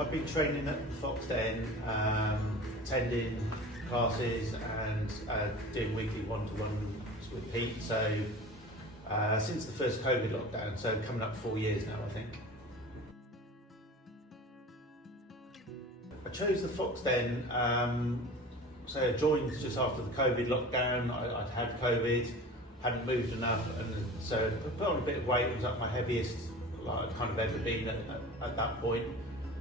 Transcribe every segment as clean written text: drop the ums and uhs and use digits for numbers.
I've been training at the Fox Den, attending classes and doing weekly one-to-ones with Pete. So since the first COVID lockdown, so coming up 4 years now, I think. I chose the Fox Den, so I joined just after the COVID lockdown. I'd had COVID, hadn't moved enough, and so put on a bit of weight. It was at my heaviest I'd kind of ever been at that point.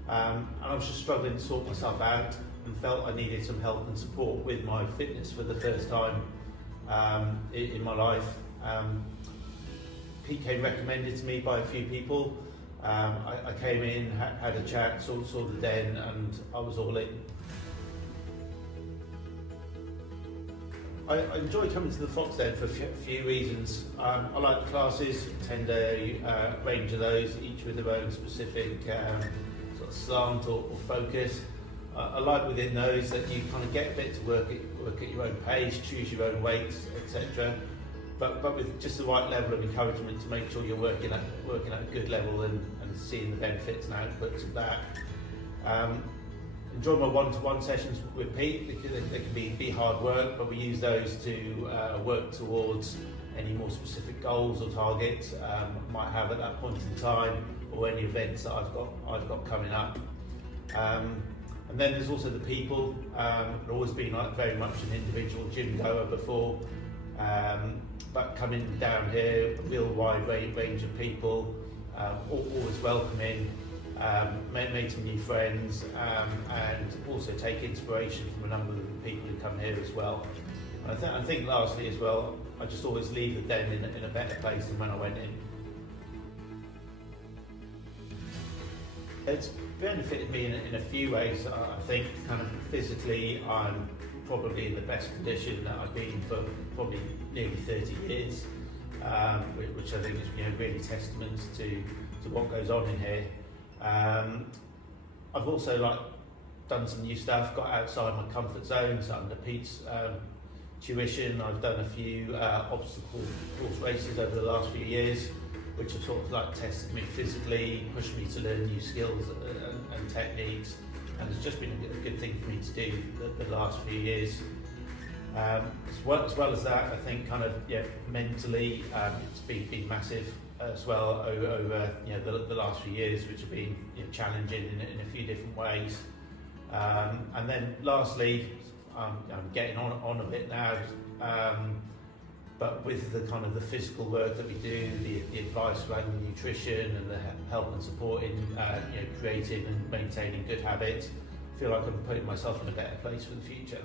And I was just struggling to sort myself out and felt I needed some help and support with my fitness for the first time in my life. Pete came recommended to me by a few people. I came in, had a chat, saw the den, and I was all in. I enjoy coming to the Fox Den for a few reasons. I like the classes, attend a range of those, each with their own specific sort of slant or focus. I like within those that you kind of get a bit to work at your own pace, choose your own weights, etc. But with just the right level of encouragement to make sure you're working at a good level and seeing the benefits and outputs of that. Enjoy my one-to-one sessions with Pete because they can be hard work, but we use those to work towards any more specific goals or targets I might have at that point in time, or any events that I've got coming up. And then there's also the people. I've always been very much an individual gym goer before, but coming down here, a real wide range of people, always welcoming. Made some new friends, and also take inspiration from a number of the people who come here as well. And I think lastly as well, I just always leave the den in a better place than when I went in. It's benefited me in a few ways. I think kind of physically I'm probably in the best condition that I've been for probably nearly 30 years, which I think is really testament to what goes on in here. I've also done some new stuff, got outside my comfort zone, so under Pete's tuition I've done a few obstacle course races over the last few years, which have sort of tested me physically, pushed me to learn new skills and techniques, and it's just been a good thing for me to do the last few years. As well as that, I think mentally it's been massive as well over the last few years, which have been challenging in a few different ways. And then lastly, I'm getting on a bit now, but with the physical work that we do, the advice around nutrition and the help and support in creating and maintaining good habits, I feel like I'm putting myself in a better place for the future.